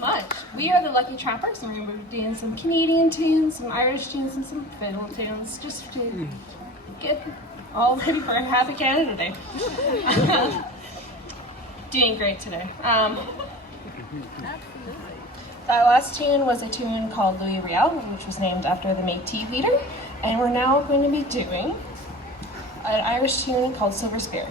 much. We are the Lucky Trappers, and we're going to be doing some Canadian tunes, some Irish tunes, and some fiddle tunes, just to get all ready for a happy Canada Day. Doing great today. That last tune was a tune called Louis Riel, which was named after the Métis leader, and we're now going to be doing an Irish tune called Silver Spear.